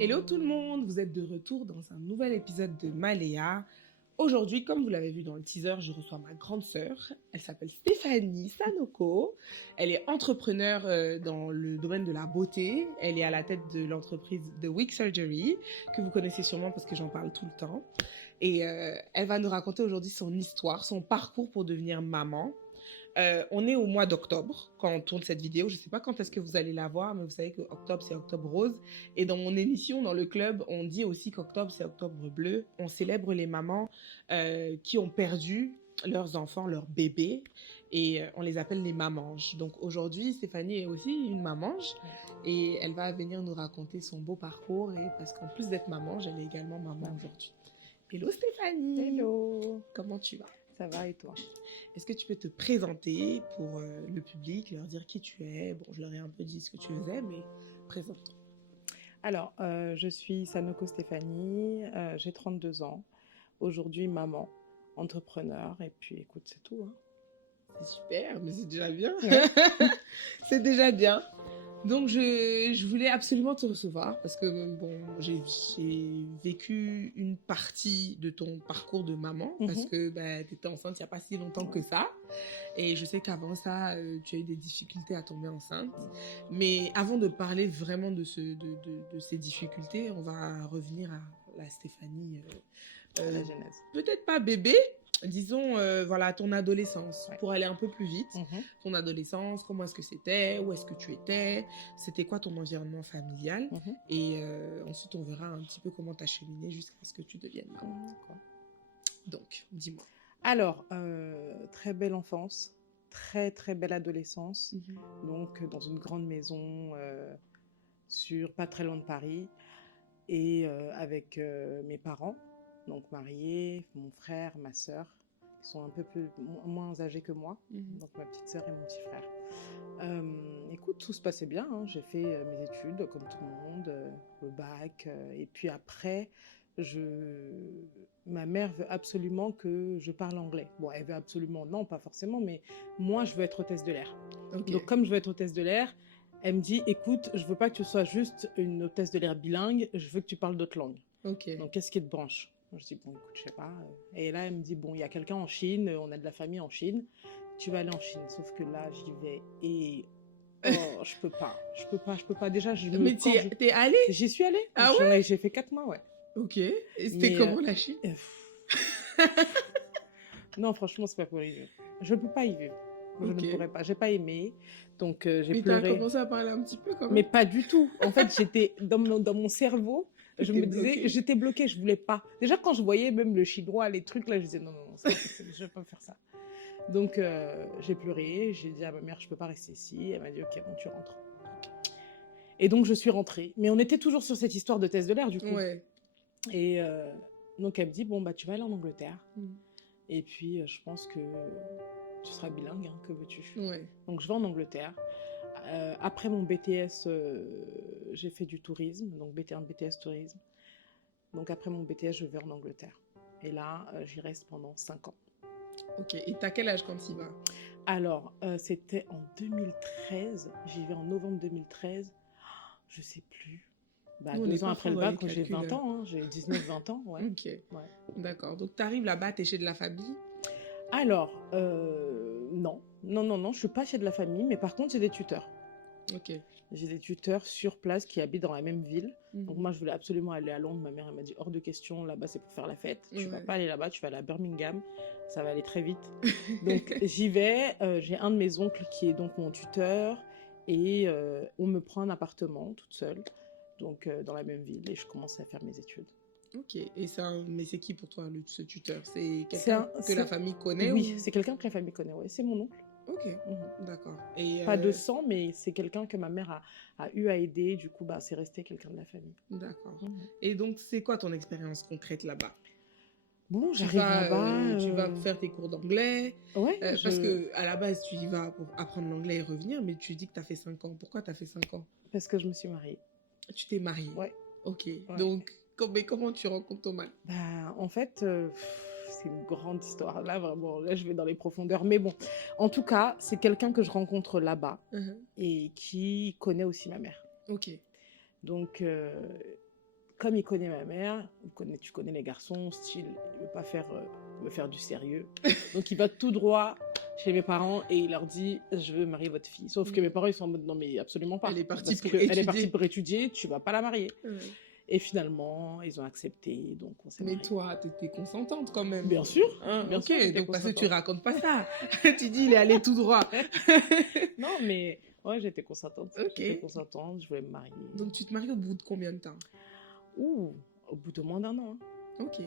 Hello tout le monde, vous êtes de retour dans un nouvel épisode de Maléa. Aujourd'hui, comme vous l'avez vu dans le teaser, je reçois ma grande sœur. Elle s'appelle Stéphanie Sanoko. Elle est entrepreneure dans le domaine de la beauté. Elle est à la tête de l'entreprise The Wick Surgery, que vous connaissez sûrement parce que j'en parle tout le temps. Et elle va nous raconter aujourd'hui son histoire, son parcours pour devenir maman. On est au mois d'octobre quand on tourne cette vidéo. Je ne sais pas quand est-ce que vous allez la voir, mais vous savez que octobre, c'est octobre rose. Et dans mon émission, dans le club, on dit aussi qu'octobre, c'est octobre bleu. On célèbre les mamans qui ont perdu leurs enfants, leurs bébés, et on les appelle les mamanges. Donc aujourd'hui, Stéphanie est aussi une mamange, et elle va venir nous raconter son beau parcours, et parce qu'en plus d'être mamange, elle est également maman aujourd'hui. Hello Stéphanie. Hello. Comment tu vas? Ça va et toi? Est-ce que tu peux te présenter pour le public, leur dire qui tu es? Bon, je leur ai un peu dit ce que tu faisais, mais présente-toi. Alors, je suis Sanoko Stéphanie, j'ai 32 ans. Aujourd'hui, maman, entrepreneur, et puis écoute, c'est tout. Hein. C'est super, mais c'est déjà bien. Ouais. C'est déjà bien. Donc, je voulais absolument te recevoir parce que, bon, j'ai vécu une partie de ton parcours de maman parce que tu étais enceinte il n'y a pas si longtemps que ça. Et je sais qu'avant ça, tu as eu des difficultés à tomber enceinte. Mais avant de parler vraiment de ces difficultés, on va revenir à la Stéphanie. La genèse. Peut-être pas bébé, disons, voilà, ton adolescence, pour aller un peu plus vite. Ton adolescence, comment est-ce que c'était, où est-ce que tu étais, c'était quoi ton environnement familial, et ensuite on verra un petit peu comment tu as cheminé jusqu'à ce que tu deviennes maman. Donc, dis-moi. Alors, très belle enfance, très très belle adolescence, donc dans une grande maison sur pas très loin de Paris, et avec mes parents, donc mariés, mon frère, ma sœur, qui sont un peu moins âgés que moi, donc ma petite sœur et mon petit frère. Écoute, tout se passait bien, hein. J'ai fait mes études comme tout le monde, le bac, et puis après, ma mère veut absolument que je parle anglais. Bon, elle veut absolument, non, pas forcément, mais moi, je veux être hôtesse de l'air. Okay. Donc, comme je veux être hôtesse de l'air, elle me dit, écoute, je veux pas que tu sois juste une hôtesse de l'air bilingue, je veux que tu parles d'autres langues. Okay. Donc, qu'est-ce qui te branche? Je dis, bon, écoute, je sais pas. Et là, elle me dit, bon, il y a quelqu'un en Chine, on a de la famille en Chine, tu vas aller en Chine. Sauf que là, j'y vais et... Oh, je peux pas. Déjà, Mais t'es allée? J'y suis allée. Ah ouais? J'ai fait 4 mois, ouais. Ok. Et c'était comment la Chine? Non, franchement, c'est pas pour y vivre. Je peux pas y vivre. Je ne pourrais pas. J'ai pas aimé. Donc, j'ai pleuré. Mais t'as commencé à parler un petit peu quand même? Mais pas du tout. En fait, j'étais dans mon cerveau. Je me disais, j'étais bloquée, je voulais pas. Déjà, quand je voyais même le chinois, les trucs là, je disais non, je vais pas faire ça. Donc, j'ai pleuré. J'ai dit à ma mère, je peux pas rester ici. Elle m'a dit, ok, bon, tu rentres. Et donc, je suis rentrée. Mais on était toujours sur cette histoire de thèse de l'air, du coup. Ouais. Et donc, elle me dit, bon, bah, tu vas aller en Angleterre. Et puis, je pense que tu seras bilingue, hein, que veux-tu? Ouais. Donc, je vais en Angleterre. Après mon BTS, j'ai fait du tourisme, donc un BTS tourisme. Donc, après mon BTS, je vais en Angleterre. Et là, j'y reste pendant 5 ans. Ok. Et t'as quel âge quand tu y vas? Alors, c'était en 2013. J'y vais en novembre 2013. Je sais plus. 2 ans après le bac, j'ai 20 ans. Hein, j'ai 19-20 ans. Ouais. Ok. Ouais. D'accord. Donc, tu arrives là-bas, tu es chez de la famille? Alors, non. Je suis pas chez de la famille, mais par contre, j'ai des tuteurs. Ok. J'ai des tuteurs sur place qui habitent dans la même ville. Donc, moi, je voulais absolument aller à Londres. Ma mère, elle m'a dit, hors de question, là-bas, c'est pour faire la fête. Tu vas pas aller là-bas, tu vas aller à Birmingham. Ça va aller très vite. Donc, j'y vais. J'ai un de mes oncles qui est donc mon tuteur. Et on me prend un appartement toute seule, donc dans la même ville. Et je commence à faire mes études. Ok. Et mais c'est qui pour toi, ce tuteur? C'est quelqu'un que la famille connaît? Oui, c'est quelqu'un que la famille connaît. Ouais, c'est mon oncle. Ok, d'accord. Pas de sang, mais c'est quelqu'un que ma mère a eu à aider. Du coup, c'est resté quelqu'un de la famille. D'accord. Et donc, c'est quoi ton expérience concrète là-bas? Bon, j'arrive là-bas. Tu vas faire tes cours d'anglais. Ouais. Parce qu'à la base, tu y vas pour apprendre l'anglais et revenir, mais tu dis que tu as fait 5 ans. Pourquoi tu as fait 5 ans? Parce que je me suis mariée. Tu t'es mariée? Ouais. Ok. Ouais. Donc, comment tu rencontres ton mari? En fait... c'est une grande histoire. Là, vraiment, là, je vais dans les profondeurs. Mais bon, en tout cas, c'est quelqu'un que je rencontre là-bas et qui connaît aussi ma mère. Ok. Donc, comme il connaît ma mère, tu connais les garçons, style, il veut pas il veut faire du sérieux. Donc il va tout droit chez mes parents et il leur dit je veux marier votre fille. Sauf que mes parents ils sont en mode non mais absolument pas. Elle est partie Parce pour qu'elle est étudier. partie pour étudier, tu vas pas la marier. Ouais. Et finalement ils ont accepté, donc on s'est Mais mariés. toi, t'étais consentante quand même. Bien sûr. Hein, bien ok, sûr, j'étais donc parce que tu consentante. racontes pas ça. Tu dis il est allé tout droit. Non mais ouais j'étais consentante. Ok. J'étais consentante, je voulais me marier. Donc tu te maries au bout de combien de temps? Ouh, au bout de moins d'un an. Hein. Ok. Ouais.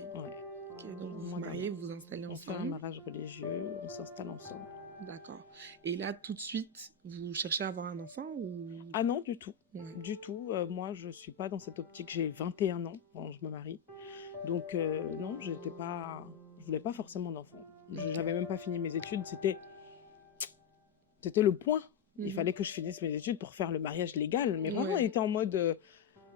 Ok, donc vous vous Moins d'un mariez, an. vous vous installez On fait un ensemble. mariage religieux, on s'installe ensemble. D'accord. Et là, tout de suite, vous cherchez à avoir un enfant ou... Ah non, du tout. Ouais. Du tout. Moi, je suis pas dans cette optique. J'ai 21 ans quand je me marie. Donc, non, je voulais pas forcément d'enfant. Ok. J'avais même pas fini mes études. C'était le point. Il Mhm. fallait que je finisse mes études pour faire le mariage légal. Mes parents Ouais. étaient en mode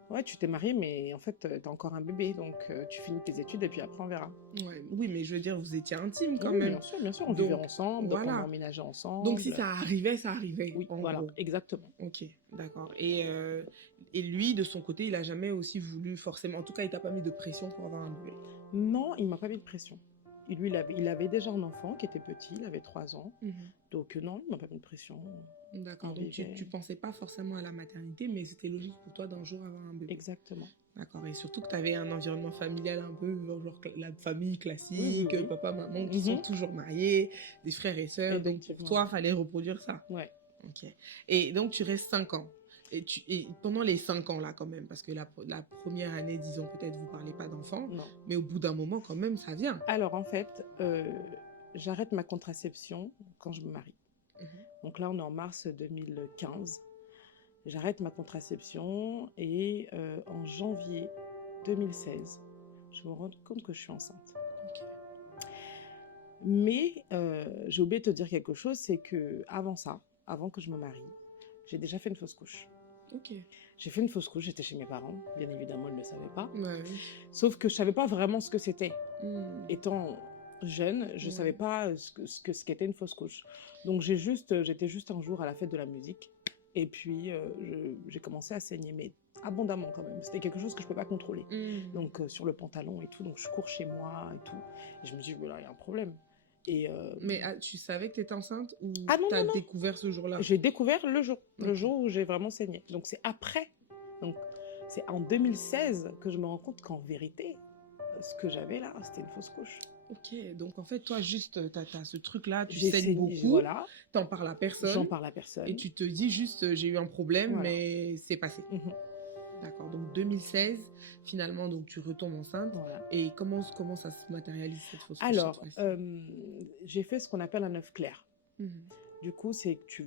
ouais, tu t'es mariée, mais en fait, t'as encore un bébé. Donc, tu finis tes études et puis après, on verra. Ouais. Oui, mais je veux dire, vous étiez intimes quand Oui, même. bien sûr. On Donc, vivait ensemble, voilà. on emménageait ensemble. Donc si ça arrivait, ça arrivait. Oui, en voilà, gros. exactement. Ok, d'accord. Et lui, de son côté, il a jamais aussi voulu forcément... En tout cas, il t'a pas mis de pression pour avoir un bébé. Non, il m'a pas mis de pression. Lui, il avait déjà un enfant qui était petit, il avait 3 ans. Donc non, il m'a pas mis de pression. D'accord, On donc tu vivait- pensais pas forcément à la maternité, mais c'était logique pour toi d'un jour avoir un bébé. Exactement. D'accord, et surtout que tu avais un environnement familial un peu, genre la famille classique, Oui. papa, maman qui sont toujours mariés, des frères et sœurs, donc pour Effectivement. toi, il fallait reproduire ça. Ouais. Ok. Et donc tu restes 5 ans. Et pendant les 5 ans là quand même, parce que la première année, disons peut-être vous parlez pas d'enfants, Non. mais au bout d'un moment quand même ça vient. Alors en fait, j'arrête ma contraception quand je me marie. Donc là, on est en mars 2015. J'arrête ma contraception et en janvier 2016, je me rends compte que je suis enceinte. Ok. Mais j'ai oublié de te dire quelque chose, c'est que avant que je me marie, j'ai déjà fait une fausse couche. Ok. J'ai fait une fausse couche, j'étais chez mes parents, bien évidemment, ils ne le savaient pas. Ouais. Sauf que je ne savais pas vraiment ce que c'était. Étant jeune, je ne Ouais. savais pas ce qu'était une fausse couche. Donc j'étais juste un jour à la fête de la musique, et puis j'ai commencé à saigner, mais abondamment quand même. C'était quelque chose que je ne peux pas contrôler. Donc sur le pantalon et tout, donc je cours chez moi et tout. Et je me dis, voilà, il y a un problème. Et, Mais tu savais que tu étais enceinte ou Ah non, tu as non. découvert ce jour-là? J'ai découvert le Ok. jour où j'ai vraiment saigné. Donc c'est après. Donc c'est en 2016 que je me rends compte qu'en vérité, ce que j'avais là, c'était une fausse couche. Ok, donc en fait, toi, juste, tu as ce truc-là, tu J'ai saignes saigné, beaucoup, voilà. t'en parles à personne, J'en parle à personne. et tu te dis juste, j'ai eu un problème, Voilà. mais c'est passé. D'accord, donc 2016, finalement, donc tu retombes enceinte. Voilà. Et comment ça se matérialise cette fausse couche Alors, cette fois-ci? j'ai fait ce qu'on appelle un œuf clair. Du coup, c'est que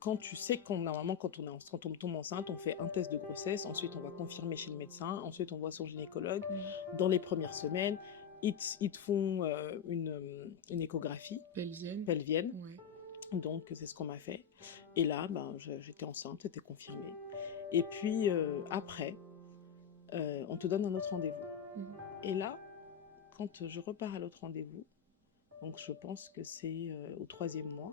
quand tu sais normalement, quand on tombe enceinte, on fait un test de grossesse, ensuite on va confirmer chez le médecin, ensuite on voit son gynécologue. Dans les premières semaines, ils te font une échographie pelvienne. Ouais. Donc, c'est ce qu'on m'a fait. Et là, j'étais enceinte, c'était confirmé. Et puis, après, on te donne un autre rendez-vous. Et là, quand je repars à l'autre rendez-vous, donc je pense que c'est au 3e mois,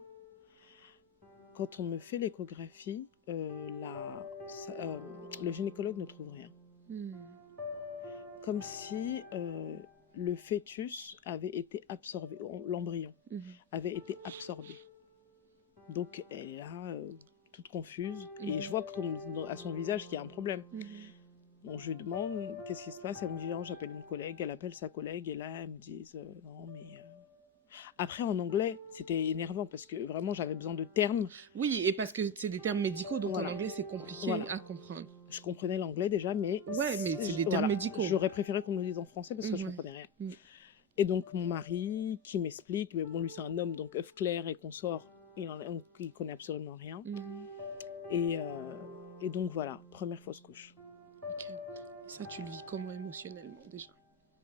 quand on me fait l'échographie, le gynécologue ne trouve rien. Comme si le fœtus avait été absorbé, l'embryon avait été absorbé. Donc elle est là, toute confuse, et je vois à son visage qu'il y a un problème. Donc je lui demande qu'est-ce qui se passe, elle me dit j'appelle une collègue, elle appelle sa collègue, et là elle me dit non mais... Après en anglais c'était énervant parce que vraiment j'avais besoin de termes. Oui, et parce que c'est des termes médicaux, donc Voilà. en anglais c'est compliqué Voilà. à comprendre. Je comprenais l'anglais déjà, mais... Ouais, mais c'est des termes médicaux. J'aurais préféré qu'on me le dise en français parce que je ne comprenais rien. Et donc mon mari qui m'explique, mais bon lui c'est un homme, donc œuf clair et consort, il connaît absolument rien. Et donc voilà, première fausse couche. Ok. Et ça, tu le vis comment émotionnellement déjà?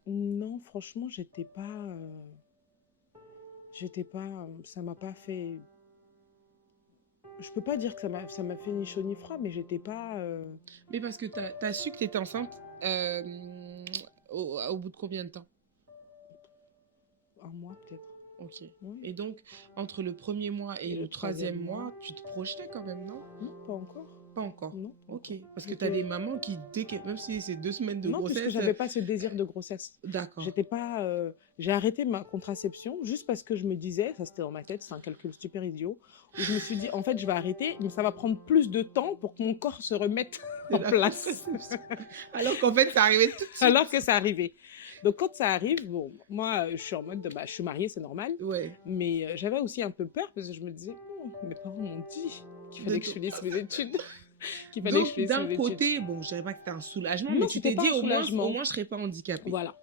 Non, franchement, j'étais pas, ça m'a pas fait... Je peux pas dire que ça m'a fait ni chaud ni froid, mais j'étais pas... Mais parce que t'as su que t'étais enceinte au bout de combien de temps? Un mois peut-être. Ok. Oui. Et donc, entre le premier mois et le troisième mois, tu te projetais quand même, non? Non, pas encore. Pas encore. Non. Ok. Parce que tu as des mamans qui, même si c'est 2 semaines de Non, parce que grossesse... j'avais pas ce désir de grossesse. D'accord. J'étais pas, j'ai arrêté ma contraception juste parce que je me disais, ça c'était dans ma tête, c'est un calcul super idiot, où je me suis dit, en fait, je vais arrêter, mais ça va prendre plus de temps pour que mon corps se remette en place. Alors qu'en fait, ça arrivait tout de suite. Alors que ça arrivait. Donc quand ça arrive, bon, moi, je suis en mode, je suis mariée, c'est normal. Ouais. Mais j'avais aussi un peu peur parce que je me disais, mes parents m'ont dit qu'il fallait que je finisse mes études. Donc, d'un côté, bon, je dirais pas que c'était un soulagement, mais tu t'es dit, au moins, je serais pas handicapée. Voilà.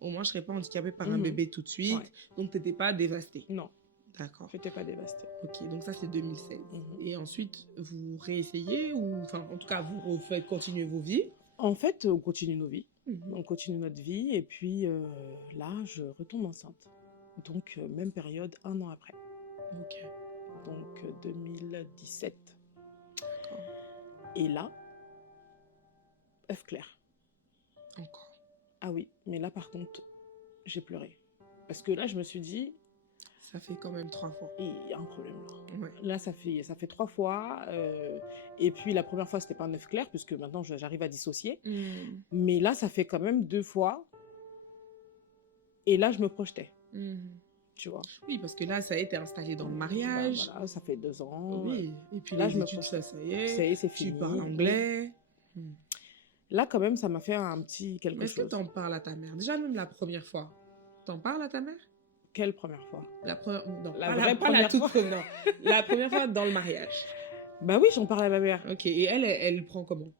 Au moins, je serais pas handicapée par un bébé tout de suite. Ouais. Donc, t'étais pas dévastée. Non. D'accord. J'étais pas dévastée. Ok, donc ça, c'est 2016. Et ensuite, vous réessayez ou, enfin, en tout cas, vous refaites continuer vos vies? En fait, on continue nos vies. On continue notre vie. Et puis, là, je retombe enceinte. Donc, même période, 1 an après. Ok. Donc, 2017. D'accord. Et là, œuf clair. Encore. Ah oui, mais là, par contre, j'ai pleuré. Parce que là, je me suis dit... Ça fait quand même 3 fois. Il y a un problème là. Ouais. Là, ça fait 3 fois. Et puis, la première fois, c'était pas un œuf clair, puisque maintenant, j'arrive à dissocier. Mais là, ça fait quand même 2 fois. Et là, je me projetais. Tu vois. Oui, parce que là, ça a été installé dans le mariage. Voilà, ça fait 2 ans. Oui. Et puis là, les études, ça y est. Ça y est, c'est fini. Tu parles anglais. Là, quand même, ça m'a fait un petit quelque chose. Est-ce que t'en parles à ta mère? Déjà, même la première fois. T'en parles à ta mère? Quelle première fois? La première... Non, la vraie première fois. Non. La première fois dans le mariage. Bah oui, j'en parle à ma mère. Ok, et elle prend comment?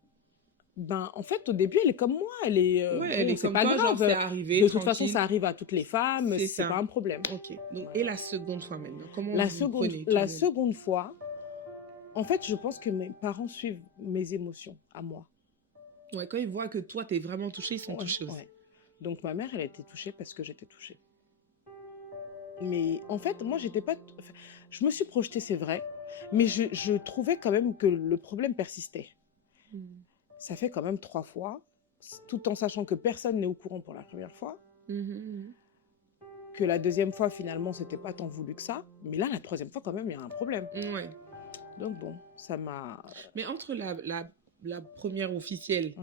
Ben, en fait, au début, elle est comme moi. Elle est, elle est c'est comme pas toi, grave. Genre, c'est arrivé, de toute façon, ça arrive à toutes les femmes. C'est pas un problème. Ok. Donc, et la seconde fois maintenant, comment la vous prenez La seconde fois, en fait, je pense que mes parents suivent mes émotions à moi. Ouais, quand ils voient que toi, t'es vraiment touchée, ils sont touchés aussi. Ouais. Donc, ma mère, elle a été touchée parce que j'étais touchée. Mais en fait, moi, j'étais pas... Je me suis projetée, c'est vrai, mais je trouvais quand même que le problème persistait. Ça fait quand même 3 fois, tout en sachant que personne n'est au courant pour la première fois, que la deuxième fois, finalement, c'était pas tant voulu que ça, mais là, la troisième fois, quand même, il y a un problème. Ouais. Donc bon, ça m'a... Mais entre la première officielle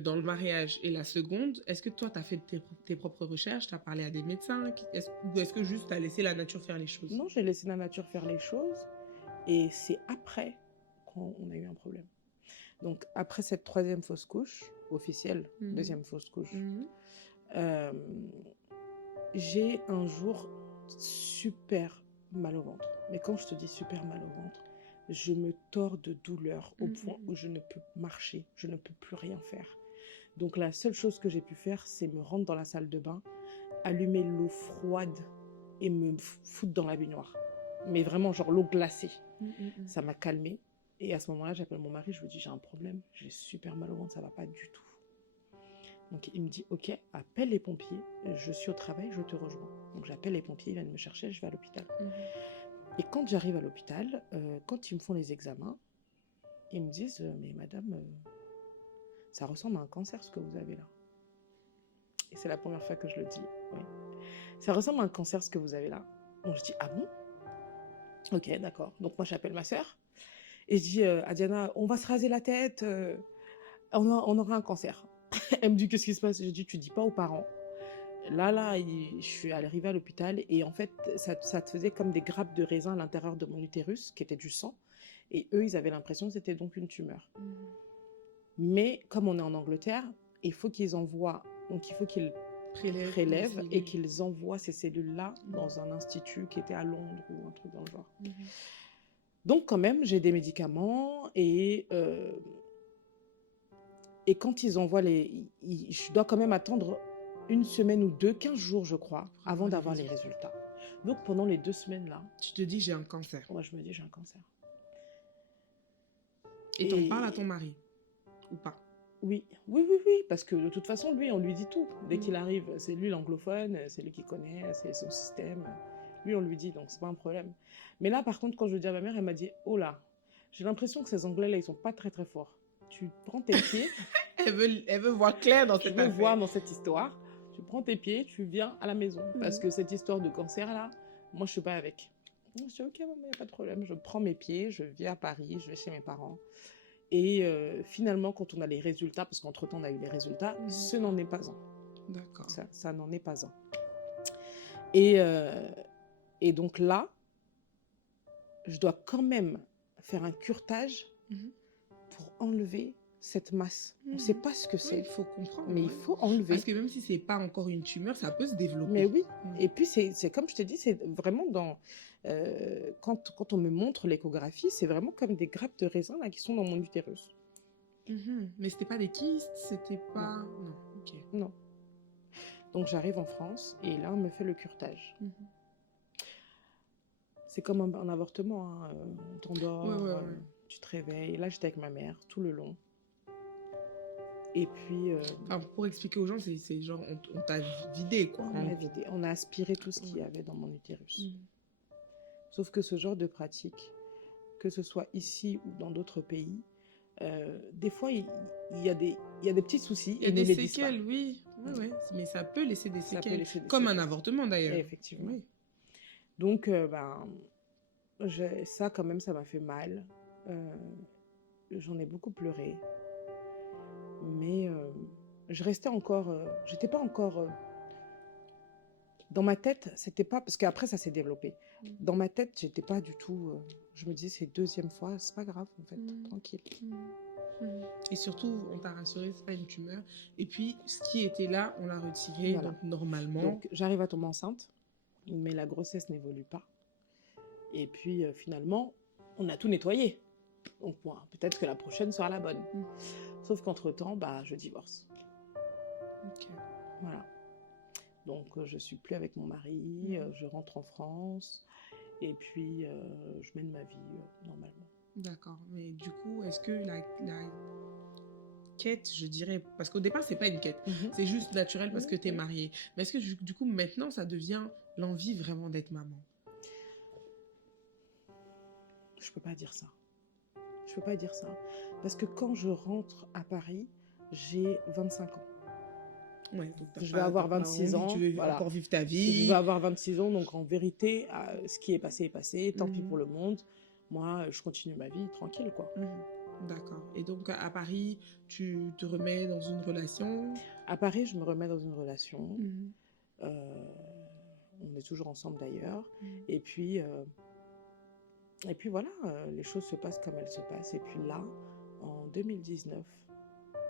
dans le mariage et la seconde, est-ce que toi, tu as fait tes propres recherches, tu as parlé à des médecins, ou est-ce que juste tu as laissé la nature faire les choses? Non, j'ai laissé la nature faire les choses, et c'est après qu'on a eu un problème. Donc, après cette 3e fausse couche, officielle, 2e fausse couche, j'ai un jour super mal au ventre. Mais quand je te dis super mal au ventre, je me tords de douleur au point où je ne peux marcher, je ne peux plus rien faire. Donc, la seule chose que j'ai pu faire, c'est me rendre dans la salle de bain, allumer l'eau froide et me foutre dans la baignoire. Mais vraiment, genre l'eau glacée. Ça m'a calmée. Et à ce moment-là, j'appelle mon mari, je lui dis, j'ai un problème, j'ai super mal au ventre, ça va pas du tout. Donc il me dit, ok, appelle les pompiers, je suis au travail, je te rejoins. Donc j'appelle les pompiers, ils viennent me chercher, je vais à l'hôpital. Et quand j'arrive à l'hôpital, quand ils me font les examens, ils me disent, mais madame, ça ressemble à un cancer ce que vous avez là. Et c'est la première fois que je le dis, oui. Ça ressemble à un cancer ce que vous avez là. Donc je dis, ah bon? Ok, d'accord. Donc moi j'appelle ma sœur. Et je dis à Diana, on va se raser la tête, on aura un cancer. Elle me dit, qu'est-ce qui se passe? Je dis, tu dis pas aux parents. Là, je suis arrivée à l'hôpital et en fait, ça te faisait comme des grappes de raisin à l'intérieur de mon utérus, qui était du sang. Et eux, ils avaient l'impression que c'était donc une tumeur. Mais comme on est en Angleterre, il faut qu'ils envoient, donc il faut qu'ils prélèvent et qu'ils envoient ces cellules-là dans un institut qui était à Londres ou un truc dans le genre. Donc, quand même, j'ai des médicaments et quand ils envoient je dois quand même attendre 1 semaine ou 2, 15 jours, je crois, avant d'avoir les résultats. Donc, pendant les 2 semaines-là... Tu te dis, j'ai un cancer. Moi, je me dis, j'ai un cancer. Et t'en parles à ton mari? Ou pas? Oui, parce que de toute façon, lui, on lui dit tout. Dès qu'il arrive, c'est lui l'anglophone, c'est lui qui connaît, c'est son système... Lui, on lui dit, donc c'est pas un problème. Mais là, par contre, quand je le dis à ma mère, elle m'a dit, oh là, j'ai l'impression que ces Anglais-là, ils sont pas très très forts. Tu prends tes pieds. elle veut voir clair dans cette affaire. Voir dans cette histoire. Tu prends tes pieds, tu viens à la maison. Parce que cette histoire de cancer-là, moi, je suis pas avec. Je dis, ok, maman, il n'y a pas de problème. Je prends mes pieds, je viens à Paris, je vais chez mes parents. Et finalement, quand on a les résultats, parce qu'entre-temps, on a eu les résultats, ce n'en est pas un. D'accord. Ça n'en est pas un. Et donc là, je dois quand même faire un curetage pour enlever cette masse. On ne sait pas ce que c'est. Il faut comprendre. Mais il faut enlever. Parce que même si c'est pas encore une tumeur, ça peut se développer. Mais oui. Et puis, c'est comme je te dis, c'est vraiment dans... quand on me montre l'échographie, c'est vraiment comme des grappes de raisin là, qui sont dans mon utérus. Mais c'était pas des kystes, c'était pas... Non, ok. Non. Donc, j'arrive en France et là, on me fait le curetage. C'est comme un avortement. Hein. On t'endort, tu te réveilles. Là, j'étais avec ma mère tout le long. Et puis... Alors, pour expliquer aux gens, c'est genre, on t'a vidé, quoi. On a vidé. On a aspiré tout ce qu'il y avait dans mon utérus. Sauf que ce genre de pratique, que ce soit ici ou dans d'autres pays, des fois, il y a des petits soucis. Il y a des séquelles, oui. Mais ça peut laisser des séquelles. Comme un avortement, d'ailleurs. Et effectivement. Oui. Donc, ça, quand même, ça m'a fait mal. J'en ai beaucoup pleuré. Mais je restais encore... j'étais pas encore... dans ma tête, c'était pas... Parce qu'après, ça s'est développé. Dans ma tête, j'étais pas du tout... je me disais, c'est deuxième fois, c'est pas grave, en fait. Tranquille. Et surtout, on t'a rassuré, c'est pas une tumeur. Et puis, ce qui était là, on l'a retiré, voilà. Donc normalement... Donc, j'arrive à tomber enceinte, mais la grossesse n'évolue pas. Et puis, finalement, on a tout nettoyé. Donc, peut-être que la prochaine sera la bonne. Sauf qu'entre-temps, je divorce. Ok. Voilà. Donc, je ne suis plus avec mon mari, je rentre en France, et puis je mène ma vie normalement. D'accord. Mais du coup, est-ce que la quête, je dirais, parce qu'au départ, c'est pas une quête, c'est juste naturel parce que tu es mariée. Mais est-ce que du coup, maintenant, ça devient l'envie vraiment d'être maman? Je peux pas dire ça. Je peux pas dire ça. Parce que quand je rentre à Paris, j'ai 25 ans. Ouais, donc je vais avoir 26 ans. Tu veux encore vivre ta vie. Je vais avoir 26 ans, donc en vérité, ce qui est passé est passé. Tant pis pour le monde. Moi, je continue ma vie tranquille, quoi. D'accord. Et donc, à Paris, tu te remets dans une relation? À Paris, je me remets dans une relation. On est toujours ensemble, d'ailleurs. Et puis voilà, les choses se passent comme elles se passent. Et puis là, en 2019,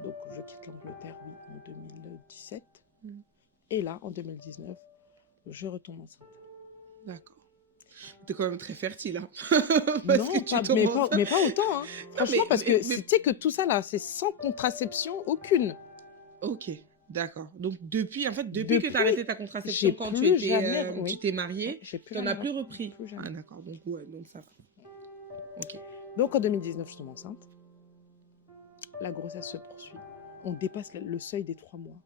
donc je quitte l'Angleterre, oui, en 2017. Et là, en 2019, je retombe enceinte. D'accord. T'es quand même très fertile, hein. Non, mais pas autant, hein. Franchement, parce que tu sais que tout ça, là, c'est sans contraception aucune. Ok, d'accord. Donc, depuis que tu as arrêté ta contraception, quand tu t'es mariée, tu n'en as plus repris. Ah, d'accord. Donc, donc ça va. Ok. Donc, en 2019, je tombe enceinte. La grossesse se poursuit. On dépasse le seuil des 3 mois.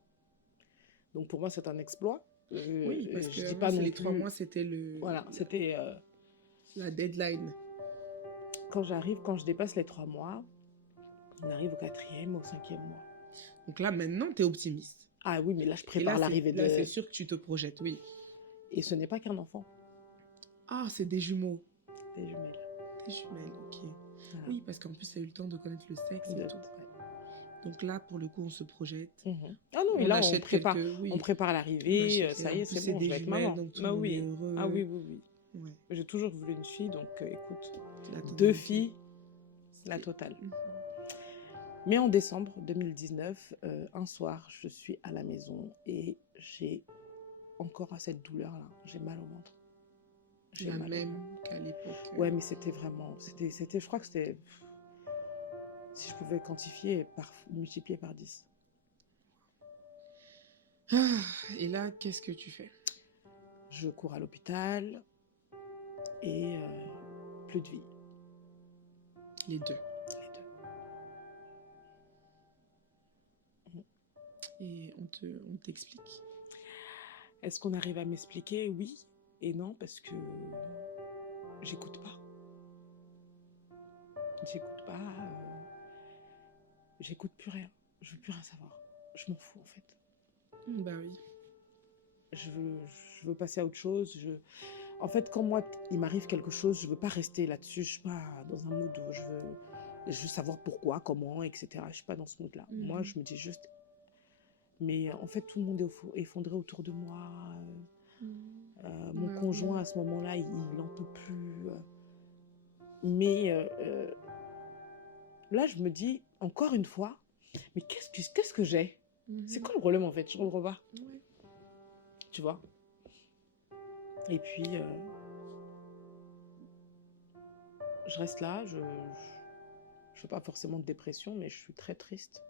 Donc, pour moi, c'est un exploit. Oui, parce que je dis pas les 3 mois, c'était le... Voilà, c'était... la deadline. Quand je dépasse les 3 mois, on arrive au 4e, au 5e mois. Donc là, maintenant, tu es optimiste. Ah oui, mais là, je prépare l'arrivée de... Là, c'est sûr que tu te projettes, oui. Et ce n'est pas qu'un enfant. Ah, c'est des jumeaux. Des jumelles. Des jumelles, ok. Voilà. Oui, parce qu'en plus, tu as eu le temps de connaître le sexe et tout. Ouais. Donc là, pour le coup, on se projette. Ah non, mais là, on prépare l'arrivée. Ça y est, c'est bon, je vais être maman. Donc tout le monde est heureux. Ah oui. Ouais. J'ai toujours voulu une fille, donc écoute, 2 filles, la totale. Mais en décembre 2019, un soir, je suis à la maison et j'ai encore cette douleur-là. J'ai mal au ventre. La même qu'à l'époque. Ouais, mais c'était vraiment... je crois que c'était... Si je pouvais quantifier, multiplier par 10. Et là, qu'est-ce que tu fais? Je cours à l'hôpital et plus de vie. Les deux. Et on t'explique? Est-ce qu'on arrive à m'expliquer? Oui et non, parce que j'écoute pas. J'écoute plus rien. Je veux plus rien savoir. Je m'en fous, en fait. Bah oui. Je veux passer à autre chose. En fait, quand moi, il m'arrive quelque chose, je veux pas rester là-dessus. Je suis pas dans un mood où je veux savoir pourquoi, comment, etc. Je suis pas dans ce mood-là. Moi, je me dis juste... Mais en fait, tout le monde est effondré autour de moi. Mon conjoint, à ce moment-là, il n'en peut plus. Mais là, je me dis, encore une fois, mais qu'est-ce que j'ai? C'est quoi le problème, en fait? Je ne comprends pas. Tu vois? Et puis, je reste là. Je fais pas forcément de dépression, mais je suis très triste.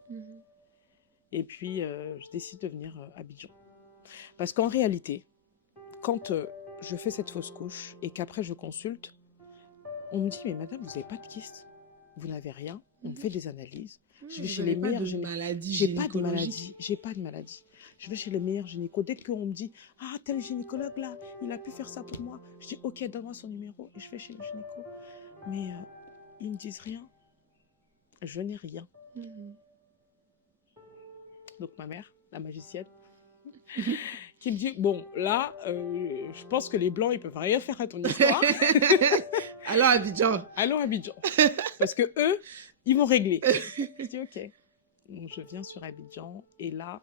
Et puis, je décide de venir à Abidjan. Parce qu'en réalité, quand je fais cette fausse couche et qu'après je consulte, on me dit, mais madame, vous n'avez pas de kyste, vous n'avez rien, on me fait des analyses. Je vais chez les meilleurs gynécologues. J'ai pas de maladie. Je vais chez les meilleurs gynécos. Dès qu'on me dit, ah, tel gynécologue là, il a pu faire ça pour moi, je dis, ok, donne-moi son numéro et je vais chez le gynéco. Mais ils ne me disent rien. Je n'ai rien. Donc ma mère, la magicienne, qui me dit, bon, là, je pense que les Blancs, ils peuvent rien faire à ton histoire. Allons à Abidjan. Allons à Abidjan. Parce que eux, ils vont régler. Je dis, ok. Donc je viens sur Abidjan. Et là,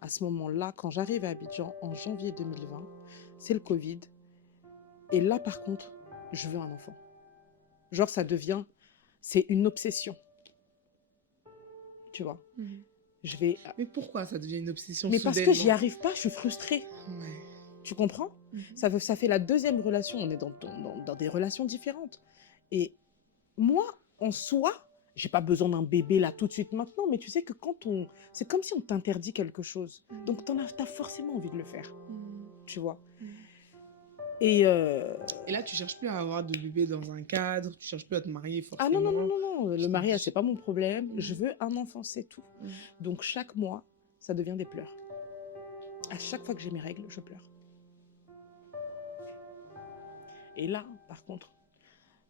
à ce moment-là, quand j'arrive à Abidjan, en janvier 2020, c'est le Covid. Et là, par contre, je veux un enfant. Genre, c'est une obsession. Tu vois. Mais pourquoi ça devient une obsession? Mais parce que j'y arrive pas, je suis frustrée. Tu comprends? Ça fait la deuxième relation, on est dans des relations différentes. Et moi, en soi, j'ai pas besoin d'un bébé là tout de suite maintenant, mais tu sais que c'est comme si on t'interdit quelque chose. Donc t'as forcément envie de le faire. Tu vois? Et là, tu cherches plus à avoir de bébé dans un cadre, tu cherches plus à te marier forcément. Ah non, le mariage, c'est pas mon problème. Je veux un enfant, c'est tout. Donc chaque mois, ça devient des pleurs. À chaque fois que j'ai mes règles, je pleure. Et là, par contre,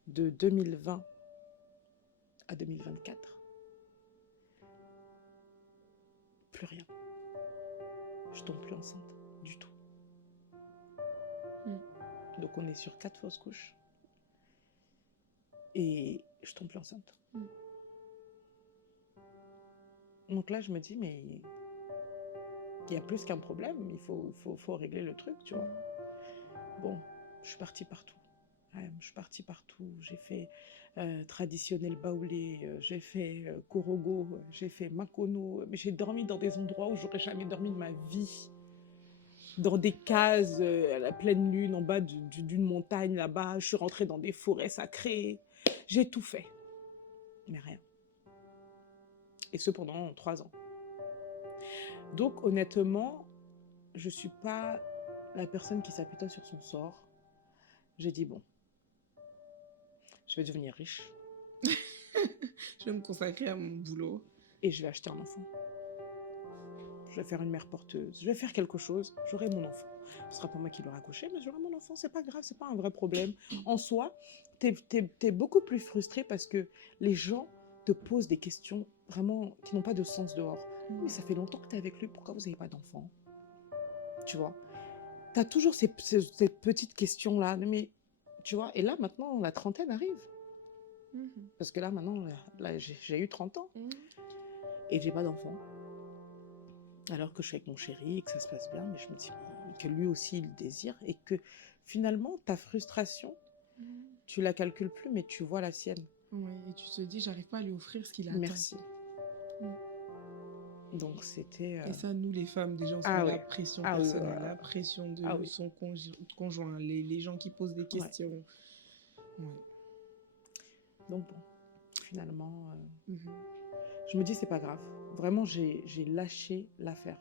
de 2020 à 2024, plus rien. Je tombe plus enceinte du tout. Donc on est sur 4 fausses couches. Et je tombe plus enceinte. Donc là, je me dis, mais il y a plus qu'un problème, il faut régler le truc, tu vois. Bon, je suis partie partout. J'ai fait traditionnel baoulé, j'ai fait Korogo, j'ai fait Makono, mais j'ai dormi dans des endroits où j'aurais jamais dormi de ma vie. Dans des cases à la pleine lune, en bas d'une montagne là-bas. Je suis rentrée dans des forêts sacrées. J'ai tout fait. Mais rien. Et ce pendant 3 ans. Donc honnêtement, je ne suis pas la personne qui s'apitoie sur son sort. J'ai dit bon, je vais devenir riche. Je vais me consacrer à mon boulot. Et je vais acheter un enfant. Je vais faire une mère porteuse. Je vais faire quelque chose. J'aurai mon enfant. Ce ne sera pas moi qui l'aurai accouché, mais j'aurai mon enfant. C'est pas grave, c'est pas un vrai problème. En soi, t'es beaucoup plus frustré parce que les gens te posent des questions vraiment qui n'ont pas de sens dehors. Mais ça fait longtemps que tu es avec lui. Pourquoi vous n'avez pas d'enfant? Tu vois? Tu as toujours ces petites questions-là. Mais tu vois? Et là, maintenant, la trentaine arrive. Parce que là, maintenant, là, j'ai eu 30 ans. Et j'ai pas d'enfant. Alors que je suis avec mon chéri et que ça se passe bien, mais je me dis que lui aussi il désire et que finalement ta frustration, tu la calcules plus, mais tu vois la sienne. Oui, et tu te dis, j'arrive pas à lui offrir ce qu'il attend. Merci. Donc c'était. Et ça, nous les femmes, déjà, on se met la pression personnelle, la pression de son conjoint, les gens qui posent des questions. Donc bon, finalement. Je me dis, c'est pas grave. Vraiment, j'ai lâché l'affaire.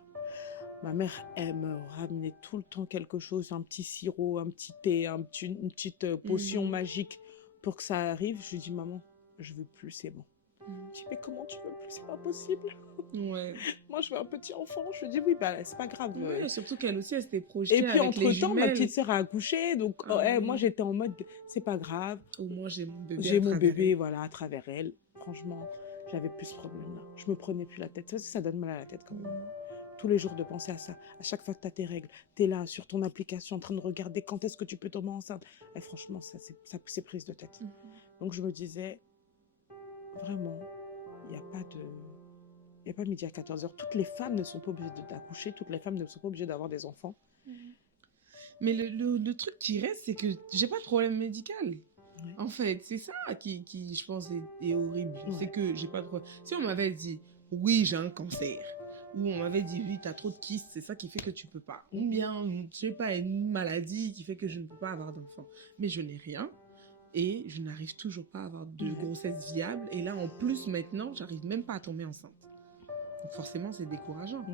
Ma mère, elle me ramenait tout le temps quelque chose, un petit sirop, un petit thé, une petite potion magique pour que ça arrive. Je lui dis, maman, je veux plus, c'est bon. Je dis, mais comment tu veux plus? C'est pas possible. Moi, je veux un petit enfant. Je lui dis, oui, bah, c'est pas grave. Surtout qu'elle aussi, elle s'était projetée. Et puis, entre-temps, ma petite sœur a accouché. Donc, moi, j'étais en mode, c'est pas grave. Au moins, j'ai mon bébé. J'ai mon bébé, voilà, à travers elle. Franchement, j'avais plus ce problème-là. Je me prenais plus la tête. Ça donne mal à la tête quand même. tous les jours de penser à ça. À chaque fois que tu as tes règles, tu es là sur ton application en train de regarder quand est-ce que tu peux tomber enceinte. Et franchement, c'est prise de tête. Donc je me disais, vraiment, il n'y a pas de... Il n'y a pas midi à 14h. Toutes les femmes ne sont pas obligées d'accoucher. Toutes les femmes ne sont pas obligées d'avoir des enfants. Mais le truc qui reste, c'est que j'ai pas de problème médical. Ouais. En fait, c'est ça qui je pense, est horrible. Ouais. C'est que j'ai pas de problème. Si on m'avait dit, oui, j'ai un cancer, ou on m'avait dit, oui, t'as trop de kystes, c'est ça qui fait que tu peux pas. Ou bien, je sais pas, une maladie qui fait que je ne peux pas avoir d'enfant. Mais je n'ai rien. Et je n'arrive toujours pas à avoir de grossesse viable. Et là, en plus, maintenant, j'arrive même pas à tomber enceinte. Donc forcément, c'est décourageant.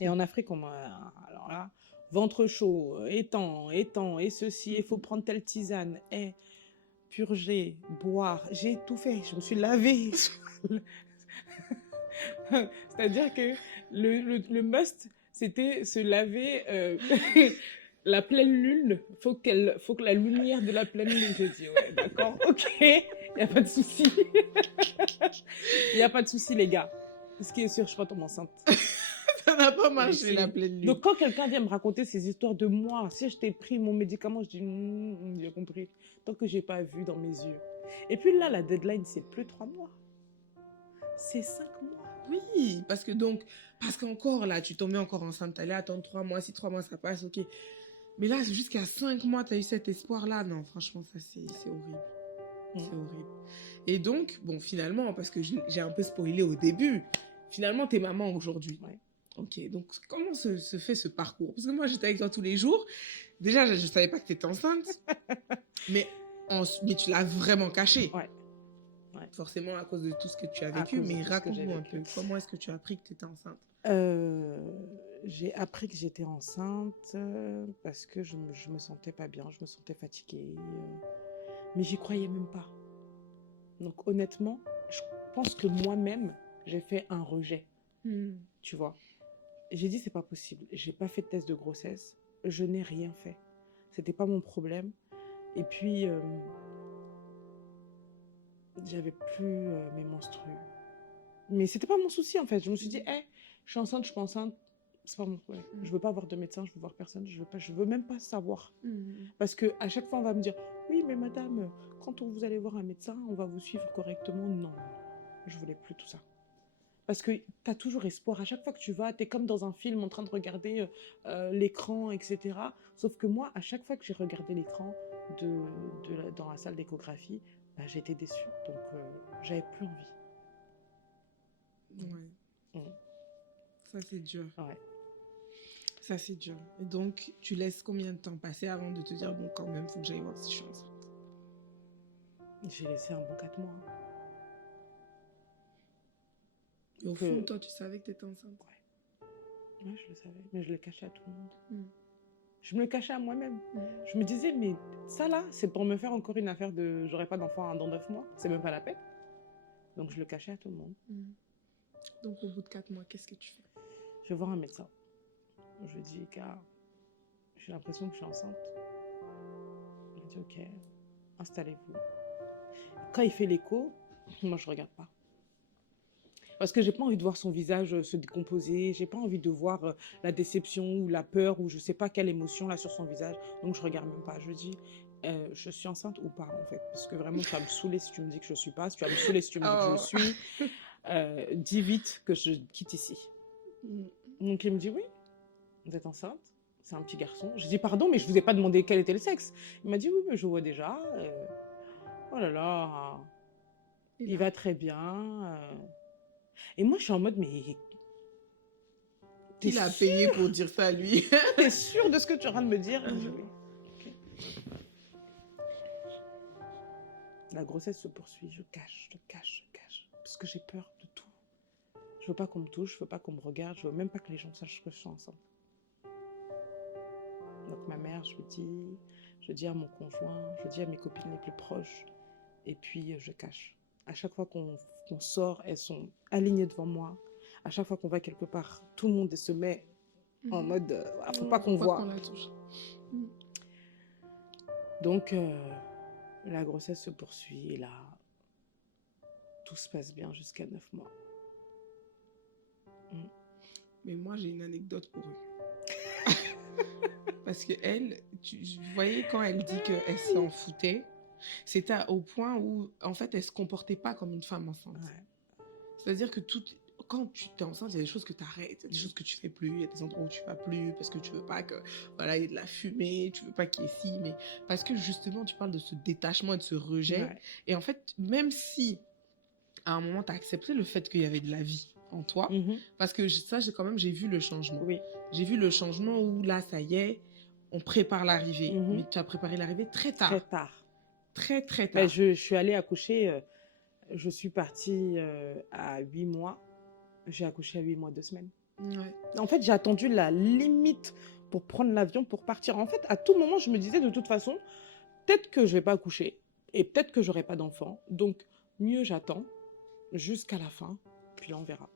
Et en Afrique, alors là, ventre chaud, étang, et ceci, il faut prendre telle tisane, et purger, boire. J'ai tout fait, je me suis lavée. C'est-à-dire que le must, c'était se laver la pleine lune. Faut que la lumière de la pleine lune, je dis, ouais, d'accord, ok, il n'y a pas de souci. Il n'y a pas de souci, les gars. Ce qui est sûr, je ne suis pas tombée enceinte. Ça n'a pas marché, la pleine lune. Donc, quand quelqu'un vient me raconter ces histoires de moi, si je t'ai pris mon médicament, je dis, j'ai compris. Tant que je n'ai pas vu dans mes yeux. Et puis là, la deadline, c'est plus 3 mois. C'est 5 mois. Oui, parce qu'encore là, tu tombais encore enceinte, tu allais attendre 3 mois. Si 3 mois, ça passe, ok. Mais là, jusqu'à 5 mois, tu as eu cet espoir-là. Non, franchement, ça, c'est horrible. C'est horrible. Et donc, bon, finalement, parce que j'ai un peu spoilé au début, finalement, t'es maman aujourd'hui. Ouais. Ok, donc comment se fait ce parcours? Parce que moi, j'étais avec toi tous les jours. Déjà, je ne savais pas que tu étais enceinte, mais tu l'as vraiment caché. Ouais. Forcément, à cause de tout ce que tu as vécu. Mais raconte-nous un peu, comment est-ce que tu as appris que tu étais enceinte? J'ai appris que j'étais enceinte parce que je me sentais pas bien, je me sentais fatiguée. Mais j'y croyais même pas. Donc honnêtement, je pense que moi-même, j'ai fait un rejet. Tu vois. J'ai dit, c'est pas possible. J'ai pas fait de test de grossesse. Je n'ai rien fait. C'était pas mon problème. Et puis, j'avais plus mes menstrues. Mais c'était pas mon souci, en fait. Je me suis dit, je suis enceinte, je suis pas enceinte. C'est pas mon problème. Je veux pas voir de médecin, je veux voir personne. Je veux même pas savoir. Parce que à chaque fois, on va me dire, oui, mais madame, quand vous allez voir un médecin, on va vous suivre correctement. Non, je voulais plus tout ça. Parce que tu as toujours espoir. À chaque fois que tu vas, tu es comme dans un film en train de regarder l'écran, etc. Sauf que moi, à chaque fois que j'ai regardé l'écran dans la salle d'échographie, j'ai été déçue. Donc, j'avais plus envie. Ouais. Ça, c'est dur. Ouais. Ça, c'est dur. Et donc, tu laisses combien de temps passer avant de te dire, bon, quand même, il faut que j'aille voir si je suis enceinte? J'ai laissé un bon 4 mois. Et au fond, toi, tu savais que tu étais enceinte? Ouais, je le savais. Mais je le cachais à tout le monde. Je me le cachais à moi-même. Je me disais, mais ça là, c'est pour me faire encore une affaire de j'aurai pas d'enfant dans 9 mois. C'est même pas la peine. Donc, je le cachais à tout le monde. Donc, au bout de 4 mois, qu'est-ce que tu fais? Je vais voir un médecin. Je lui dis, car j'ai l'impression que je suis enceinte. Il me dit, ok, installez-vous. Quand il fait l'écho, moi, je regarde pas. Parce que j'ai pas envie de voir son visage se décomposer, j'ai pas envie de voir la déception ou la peur ou je sais pas quelle émotion là sur son visage. Donc je regarde même pas. Je dis, je suis enceinte ou pas en fait. Parce que vraiment, tu vas me saouler si tu me dis que je suis pas. Si tu vas me saouler si tu me dis que je suis. Dis vite que je quitte ici. Donc il me dit, oui, vous êtes enceinte. C'est un petit garçon. Je dis, pardon, mais je vous ai pas demandé quel était le sexe. Il m'a dit, oui, mais je vois déjà. Oh là là, il va très bien. Et moi, je suis en mode, mais... Il a payé pour dire ça, lui. T'es sûr de ce que tu es en train de me dire? Oui. Okay. La grossesse se poursuit. Je cache. Parce que j'ai peur de tout. Je veux pas qu'on me touche, je veux pas qu'on me regarde, je veux même pas que les gens sachent que je suis enceinte. Donc ma mère, je dis à mon conjoint, je dis à mes copines les plus proches, et puis je cache. À chaque fois qu'on sort, elles sont alignées devant moi. À chaque fois qu'on va quelque part, tout le monde se met en mode faut pas qu'on voit. Qu'on la touche. Donc la grossesse se poursuit et là tout se passe bien jusqu'à 9 mois. Mais moi, j'ai une anecdote pour eux. Parce que elle, vous voyez, quand elle dit qu'elle s'en foutait, c'était au point où, en fait, elle se comportait pas comme une femme enceinte. Ouais. C'est-à-dire que quand tu es enceinte, il y a des choses que tu arrêtes, il y a des choses que tu fais plus, il y a des endroits où tu vas plus, parce que tu veux pas que, voilà, il y ait de la fumée, tu veux pas qu'il y ait ci, mais parce que justement, tu parles de ce détachement et de ce rejet. Ouais. Et en fait, même si, à un moment, tu as accepté le fait qu'il y avait de la vie en toi, parce que ça, j'ai vu le changement. Oui. J'ai vu le changement où là, ça y est, on prépare l'arrivée. Mais tu as préparé l'arrivée très tard. Très tard. Très, très tard. Ben, je suis allée accoucher, je suis partie à 8 mois. J'ai accouché à 8 mois, 2 semaines. Ouais. En fait, j'ai attendu la limite pour prendre l'avion, pour partir. En fait, à tout moment, je me disais, de toute façon, peut-être que je vais pas accoucher et peut-être que j'aurai pas d'enfant. Donc, mieux j'attends jusqu'à la fin, puis là, on verra.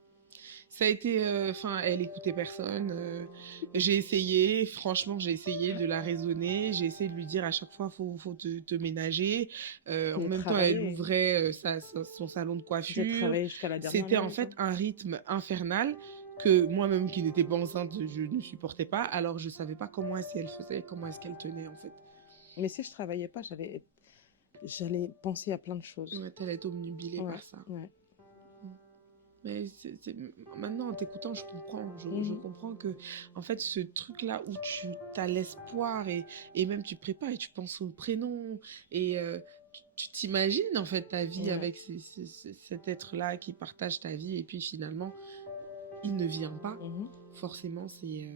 Ça a été, elle écoutait personne. J'ai essayé, franchement, j'ai essayé de la raisonner. J'ai essayé de lui dire à chaque fois, faut te ménager. En même temps, elle ouvrait son salon de coiffure. J'ai travaillé jusqu'à la dernière. C'était en fait un rythme infernal que moi-même qui n'étais pas enceinte, je ne supportais pas. Alors, je savais pas comment est-ce qu'elle faisait, comment est-ce qu'elle tenait en fait. Mais si je travaillais pas, j'allais penser à plein de choses. Ouais, t'allais être obnubilée par ça. Ouais. Mais maintenant, en t'écoutant, je comprends. Je comprends que, en fait, ce truc-là où tu as l'espoir et même tu prépares et tu penses au prénom et tu t'imagines, en fait, ta vie avec cet être-là qui partage ta vie et puis finalement, il ne vient pas. Forcément, c'est...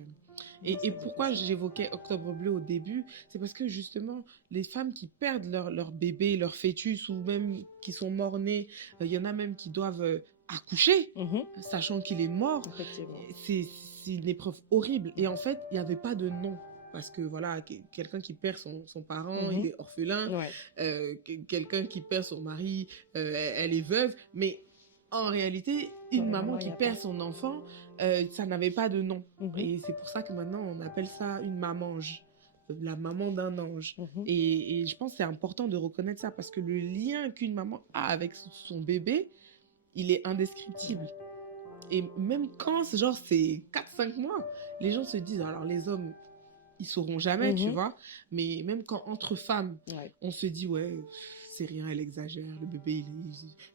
Et pourquoi j'évoquais Octobre Bleu au début, c'est parce que justement, les femmes qui perdent leur bébé, leur fœtus ou même qui sont morts-nés, il y en a même qui doivent... accoucher, sachant qu'il est mort, c'est une épreuve horrible. Et en fait, il n'y avait pas de nom. Parce que voilà, quelqu'un qui perd son parent, il est orphelin. Quelqu'un qui perd son mari, elle est veuve. Mais en réalité, une maman qui perd son enfant, ça n'avait pas de nom. Et c'est pour ça que maintenant, on appelle ça une mamange. La maman d'un ange. Et je pense que c'est important de reconnaître ça parce que le lien qu'une maman a avec son bébé, il est indescriptible. Et même quand c'est 4-5 mois, les gens se disent, alors les hommes, ils sauront jamais, tu vois, mais même quand entre femmes, on se dit, ouais, c'est rien, elle exagère, le bébé,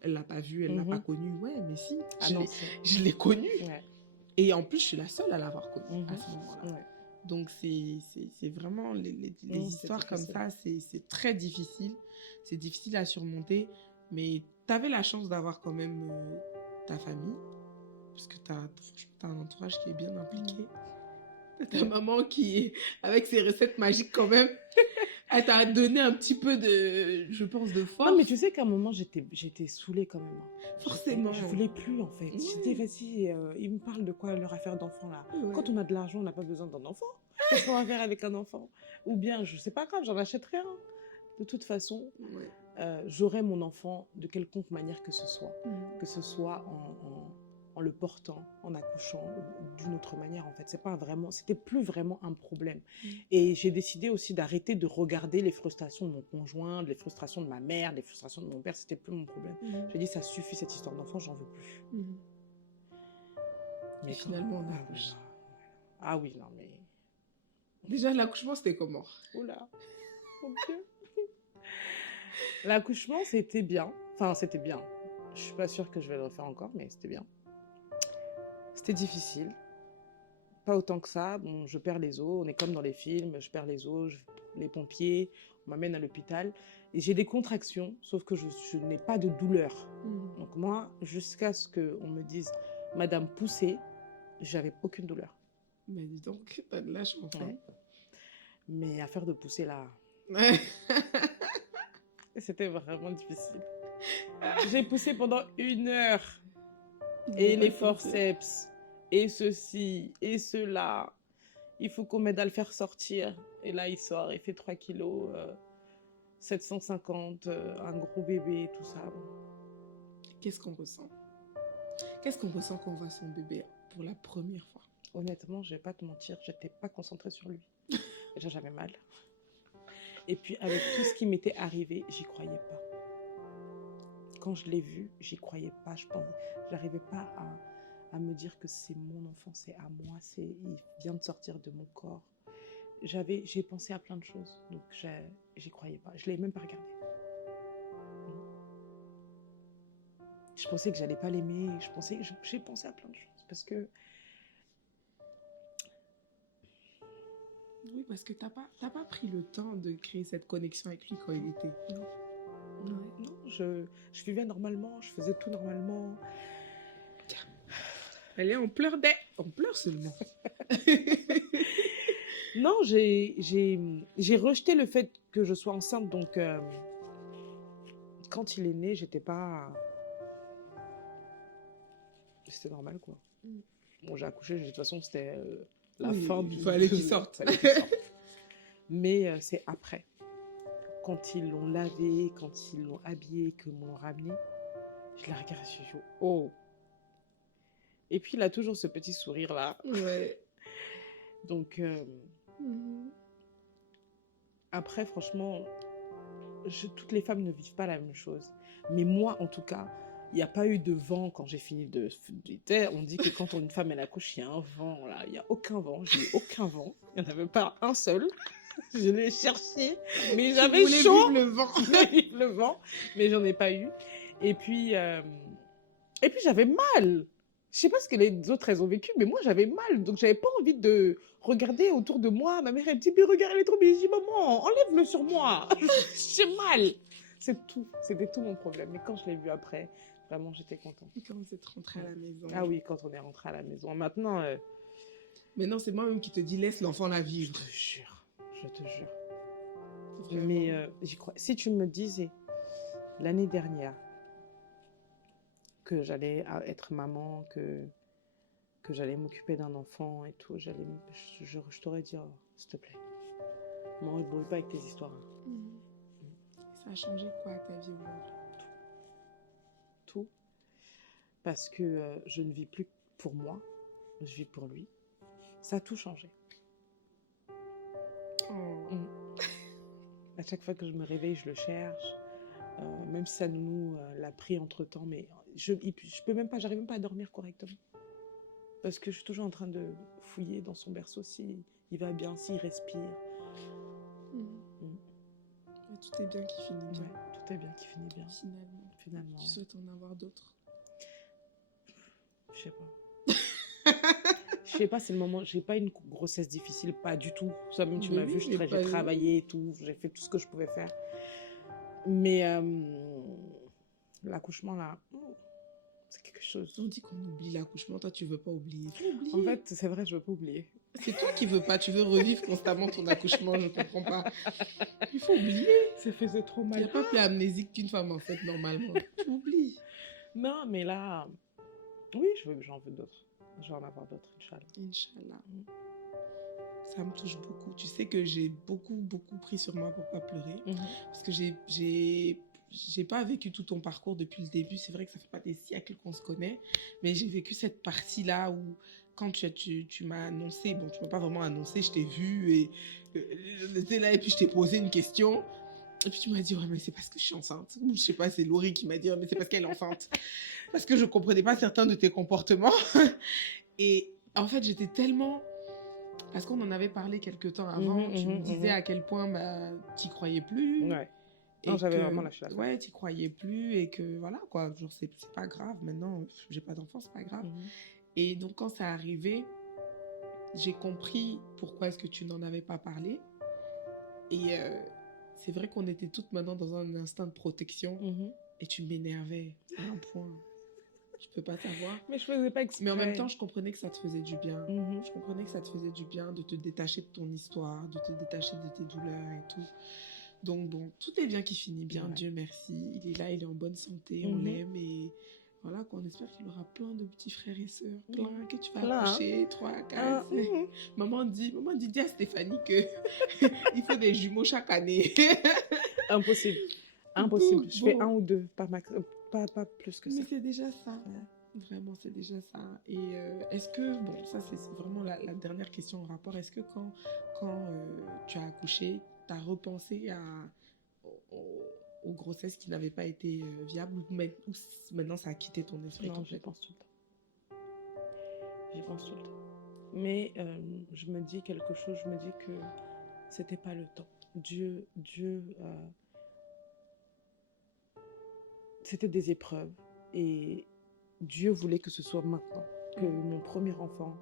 elle l'a pas vu, elle l'a pas connu. Ouais, mais si, je l'ai connu. Et en plus, je suis la seule à l'avoir connu à ce moment-là. Donc, c'est vraiment les histoires comme ça, c'est très difficile. C'est difficile à surmonter, mais tu avais la chance d'avoir quand même ta famille, parce que tu as un entourage qui est bien impliqué. Ta maman qui est avec ses recettes magiques quand même, elle t'a donné un petit peu de, je pense, de force. Non, mais tu sais qu'à un moment, j'étais saoulée quand même. Forcément. Je voulais plus, en fait. J'étais, vas-y, ils me parlent de quoi, leur affaire d'enfant, là. Quand on a de l'argent, on n'a pas besoin d'un enfant. Qu'est-ce qu'on va faire avec un enfant? Ou bien, je sais pas grave, j'en achèterai un. De toute façon, j'aurai mon enfant de quelconque manière que ce soit. Que ce soit en le portant, en accouchant, ou d'une autre manière, en fait. C'était plus vraiment un problème. Et j'ai décidé aussi d'arrêter de regarder les frustrations de mon conjoint, les frustrations de ma mère, les frustrations de mon père. C'était plus mon problème. J'ai dit, ça suffit, cette histoire d'enfant, j'en veux plus. Mais finalement, on a accouché. Ah oui, non, mais... Déjà, l'accouchement, c'était comment? Oula, mon Dieu. L'accouchement, c'était bien. Enfin, c'était bien. Je suis pas sûre que je vais le refaire encore, mais c'était bien. C'était difficile. Pas autant que ça. Bon, je perds les os. On est comme dans les films. Je perds les os, les pompiers, on m'amène à l'hôpital. Et j'ai des contractions, sauf que je n'ai pas de douleur. Donc moi, jusqu'à ce qu'on me dise « Madame, poussez », j'avais aucune douleur. Mais dis donc, t'as de la chance. Mais à faire de pousser, là... C'était vraiment difficile. J'ai poussé pendant 1 heure. Et les forceps, et ceci, et cela. Il faut qu'on m'aide à le faire sortir. Et là, il sort, il fait 3 kilos, 750, un gros bébé, tout ça. Qu'est-ce qu'on ressent? Qu'est-ce qu'on ressent quand on voit son bébé pour la première fois? Honnêtement, je vais pas te mentir, j'étais pas concentrée sur lui. Déjà, j'avais mal. Et puis, avec tout ce qui m'était arrivé, j'y croyais pas. Quand je l'ai vu, j'y croyais pas. J'arrivais pas à me dire que c'est mon enfant, c'est à moi, il vient de sortir de mon corps. J'ai pensé à plein de choses, donc j'y croyais pas. Je l'ai même pas regardé. Je pensais que j'allais pas l'aimer. J'ai pensé à plein de choses parce que Oui, parce que t'as pas pris le temps de créer cette connexion avec lui quand il était. non, je vivais normalement, je faisais tout normalement. Allez, on pleure seulement. Non, j'ai rejeté le fait que je sois enceinte, donc quand il est né, c'était normal, quoi. Bon, j'ai accouché, de toute façon, c'était la fin il fallait qu'il sorte. Fallait qu'il sorte. Mais c'est après, quand ils l'ont lavé, quand ils l'ont habillé, que m'ont ramené, je l'ai regardé, je me suis dit, oh. Et puis, il a toujours ce petit sourire-là. Ouais. Donc, après, franchement, toutes les femmes ne vivent pas la même chose. Mais moi, en tout cas, il n'y a pas eu de vent quand j'ai fini de on dit que quand une femme elle accouche, il y a un vent. Là, il n'y a aucun vent. J'ai eu aucun vent. Il n'y en avait pas un seul. Je l'ai cherché, mais j'avais chaud. Le vent, mais j'en ai pas eu. Et puis j'avais mal. Je sais pas ce que les autres elles ont vécu, mais moi j'avais mal, donc j'avais pas envie de regarder autour de moi. Ma mère elle me dit mais regarde, elle est trop belle. Je dis maman, enlève-le sur moi. J'ai mal. C'est tout. C'était tout mon problème. Mais quand je l'ai vu après, vraiment j'étais contente. Et quand vous êtes rentrée à la maison. Ah oui, quand on est rentré à la maison. Maintenant. Maintenant c'est moi-même qui te dis laisse l'enfant la vivre. Je te jure. Vraiment. Mais j'y crois. Si tu me disais l'année dernière que j'allais être maman, que j'allais m'occuper d'un enfant et tout, je t'aurais dit, oh, s'il te plaît, m'embrouille pas avec tes histoires. Ça a changé quoi ta vie aujourd'hui? Tout. Parce que je ne vis plus pour moi, je vis pour lui. Ça a tout changé. À chaque fois que je me réveille, je le cherche. Même si sa nounou l'a pris entre-temps, mais je peux même pas, j'arrive même pas à dormir correctement. Parce que je suis toujours en train de fouiller dans son berceau s'il va bien, s'il respire. Mais tout est bien qui finit bien. Ouais, tout est bien qui finit bien. Finalement. Tu souhaites en avoir d'autres? Je sais pas. Je sais pas, c'est le moment. J'ai pas une grossesse difficile, pas du tout. Ça même tu m'as vu, j'ai travaillé et tout, j'ai fait tout ce que je pouvais faire. Mais l'accouchement là, c'est quelque chose. On dit qu'on oublie l'accouchement, toi tu veux pas oublier. En fait, c'est vrai, je veux pas oublier. C'est toi qui veux pas, tu veux revivre constamment ton accouchement, je comprends pas. Il faut oublier. Ça faisait trop mal. Il n'y a pas plus amnésique qu'une femme enceinte normalement. Tu oublies. Non, mais là, oui, j'en veux d'autres. Je vais en avoir d'autres, Inch'Allah. Inch'Allah. Ça me touche beaucoup. Tu sais que j'ai beaucoup pris sur moi pour pas pleurer. Parce que j'ai pas vécu tout ton parcours depuis le début. C'est vrai que ça fait pas des siècles qu'on se connaît. Mais j'ai vécu cette partie-là où, quand tu m'as annoncé, bon, tu m'as pas vraiment annoncé, je t'ai vu et j'étais là et puis je t'ai posé une question. Et puis tu m'as dit, ouais, mais c'est parce que je suis enceinte. Ou je sais pas, c'est Laurie qui m'a dit, ouais, mais c'est parce qu'elle est enceinte. Parce que je comprenais pas certains de tes comportements. Et en fait, j'étais tellement... Parce qu'on en avait parlé quelques temps avant, tu me disais à quel point t'y croyais plus. Ouais. Non, j'avais vraiment lâché la. Ouais, t'y croyais plus et que voilà, quoi, genre c'est pas grave, maintenant, j'ai pas d'enfant, c'est pas grave. Et donc, quand ça arrivait, j'ai compris pourquoi est-ce que tu n'en avais pas parlé. Et c'est vrai qu'on était toutes maintenant dans un instinct de protection et tu m'énervais à un point. Je peux pas savoir. Mais je faisais pas exprès. Mais en même temps, je comprenais que ça te faisait du bien. Je comprenais que ça te faisait du bien de te détacher de ton histoire, de te détacher de tes douleurs et tout. Donc bon, tout est bien qui finit bien, Dieu merci. Il est là, il est en bonne santé, on l'aime et voilà, on espère qu'il aura plein de petits frères et sœurs, plein, que tu vas accoucher, 3, 4. Maman dit à Stéphanie que il faut des jumeaux chaque année. Impossible. Impossible. Je fais 1 ou 2, pas plus que ça. Mais c'est déjà ça. Ouais. Vraiment, c'est déjà ça. Et est-ce que, bon, ça c'est vraiment la dernière question en rapport, est-ce que quand tu as accouché, tu as repensé aux grossesses qui n'avaient pas été viables ou maintenant ça a quitté ton esprit? Non, je pense tout le temps. j'y pense tout le temps. Mais je me dis quelque chose, je me dis que c'était pas le temps. Dieu, c'était des épreuves et Dieu voulait que ce soit maintenant, que mon premier enfant,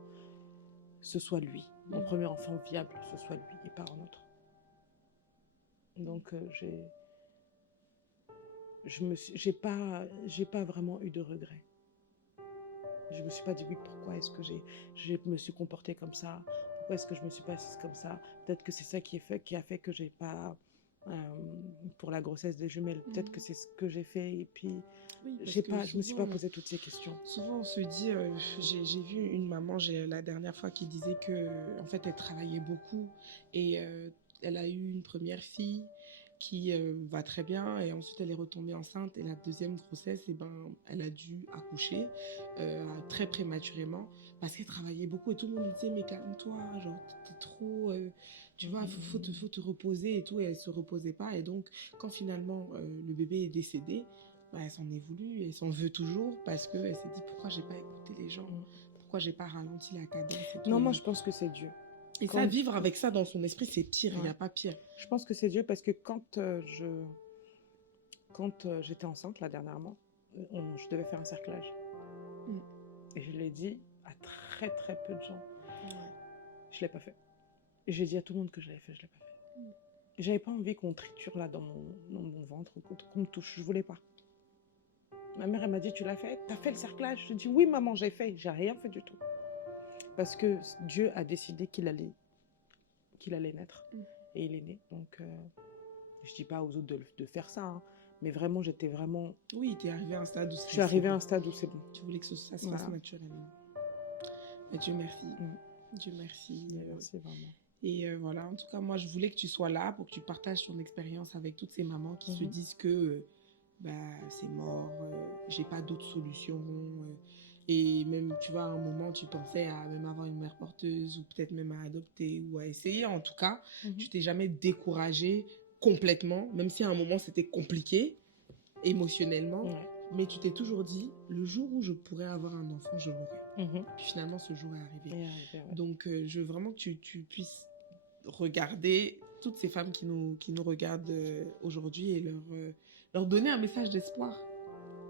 ce soit lui. Mon premier enfant viable, ce soit lui et pas un autre. Donc, j'ai pas vraiment eu de regrets. Je me suis pas dit oui, pourquoi est-ce que je me suis comportée comme ça? Pourquoi est-ce que je me suis pas assise comme ça? Peut-être que c'est ça qui a fait que j'ai pas pour la grossesse des jumelles. Peut-être que c'est ce que j'ai fait et puis Oui, je me suis pas posé toutes ces questions. Souvent, on se dit, j'ai vu une maman la dernière fois qui disait que, en fait, elle travaillait beaucoup et elle a eu une première fille qui va très bien et ensuite elle est retombée enceinte et la deuxième grossesse, eh ben, elle a dû accoucher très prématurément parce qu'elle travaillait beaucoup et tout le monde lui disait mais calme-toi, genre t'es trop, tu vois, faut te reposer et tout et elle se reposait pas et donc quand finalement le bébé est décédé, bah, elle s'en est voulu, elle s'en veut toujours parce qu'elle s'est dit pourquoi j'ai pas écouté les gens, pourquoi j'ai pas ralenti la cadence et tout. Non, moi je pense que c'est Dieu. Et ça, vivre avec ça dans son esprit, c'est pire, il n'y a pas pire. Je pense que c'est Dieu parce que quand j'étais enceinte, là, dernièrement, je devais faire un cerclage. Et je l'ai dit à très, très peu de gens. Je ne l'ai pas fait. Et j'ai dit à tout le monde que je l'avais fait, je ne l'ai pas fait. J'avais pas envie qu'on triture là dans mon ventre, qu'on me touche, je ne voulais pas. Ma mère, elle m'a dit, tu l'as fait? Tu as fait le cerclage? Je dis, oui, maman, j'ai fait. J'ai rien fait du tout. Parce que Dieu a décidé qu'il allait naître. Et il est né. Donc, je dis pas aux autres de faire ça, hein, mais vraiment, j'étais vraiment... Oui, tu es arrivée à un stade où c'est... Je suis arrivée à un stade où c'est bon. Tu voulais que ça se passe naturellement. Mais Dieu merci. Dieu merci. Merci vraiment. Et voilà, en tout cas, moi, je voulais que tu sois là pour que tu partages ton expérience avec toutes ces mamans qui se disent que c'est mort, j'ai pas d'autre solution. Et même, tu vois, à un moment, tu pensais à même avoir une mère porteuse ou peut-être même à adopter ou à essayer. En tout cas, tu t'es jamais découragée complètement, même si à un moment, c'était compliqué émotionnellement. Mais tu t'es toujours dit, le jour où je pourrais avoir un enfant, je l'aurai. Puis finalement, ce jour est arrivé. Donc, je veux vraiment que tu puisses regarder toutes ces femmes qui nous regardent aujourd'hui et leur donner un message d'espoir,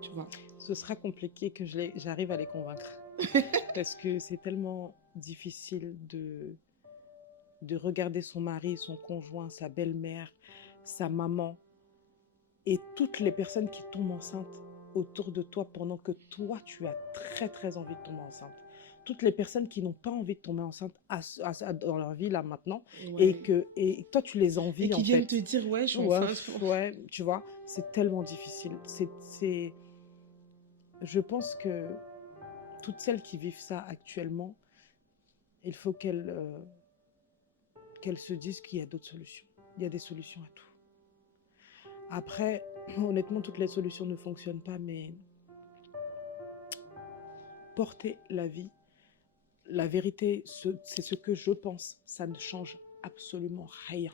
tu vois. Ce sera compliqué que j'arrive à les convaincre. Parce que c'est tellement difficile de regarder son mari, son conjoint, sa belle-mère, sa maman et toutes les personnes qui tombent enceintes autour de toi pendant que toi, tu as très, très envie de tomber enceinte. Toutes les personnes qui n'ont pas envie de tomber enceinte dans leur vie, là, maintenant, et toi, tu les envies, et qui viennent te dire, ouais, je suis enceinte. Ouais, tu vois, c'est tellement difficile. Je pense que toutes celles qui vivent ça actuellement, il faut qu'elles se disent qu'il y a d'autres solutions. Il y a des solutions à tout. Après, honnêtement, toutes les solutions ne fonctionnent pas, mais porter la vie, la vérité, c'est ce que je pense. Ça ne change absolument rien.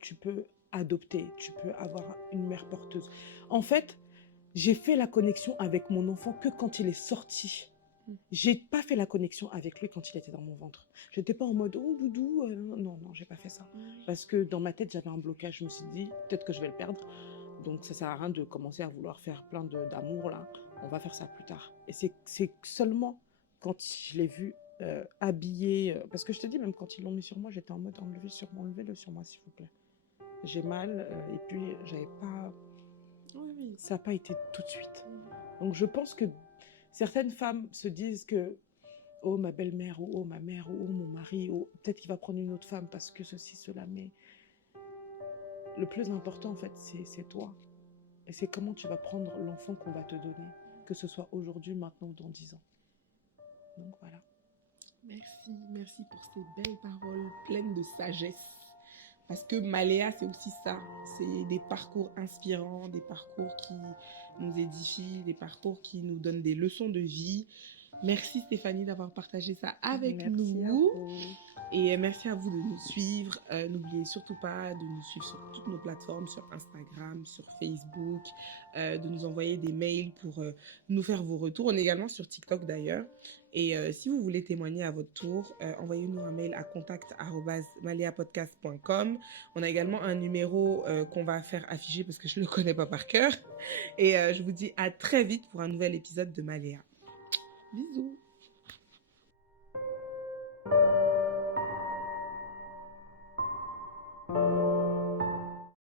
Tu peux adopter, tu peux avoir une mère porteuse. En fait, j'ai fait la connexion avec mon enfant que quand il est sorti. J'ai pas fait la connexion avec lui quand il était dans mon ventre. J'étais pas en mode oh doudou, non, j'ai pas fait ça. Parce que dans ma tête, j'avais un blocage. Je me suis dit peut-être que je vais le perdre. Donc ça sert à rien de commencer à vouloir faire plein d'amour là. On va faire ça plus tard. Et c'est seulement quand je l'ai vu habillé, parce que je te dis, même quand ils l'ont mis sur moi, j'étais en mode enlevez-le sur moi s'il vous plaît. J'ai mal et puis j'avais pas... Ça n'a pas été tout de suite. Donc je pense que certaines femmes se disent que oh ma belle-mère, ou oh ma mère, ou oh mon mari, ou peut-être qu'il va prendre une autre femme parce que ceci, cela, mais le plus important en fait c'est toi. Et c'est comment tu vas prendre l'enfant qu'on va te donner, que ce soit aujourd'hui, maintenant ou dans 10 ans. Donc voilà. Merci pour ces belles paroles pleines de sagesse. Parce que Maléa, c'est aussi ça. C'est des parcours inspirants, des parcours qui nous édifient, des parcours qui nous donnent des leçons de vie. Merci Stéphanie d'avoir partagé ça avec Merci à nous. vous. Et merci à vous de nous suivre. N'oubliez surtout pas de nous suivre sur toutes nos plateformes, sur Instagram, sur Facebook, de nous envoyer des mails pour nous faire vos retours. On est également sur TikTok d'ailleurs. Et si vous voulez témoigner à votre tour, envoyez-nous un mail à contact@maleapodcast.com. On a également un numéro qu'on va faire afficher parce que je ne le connais pas par cœur. Et je vous dis à très vite pour un nouvel épisode de Maléa. Bisous.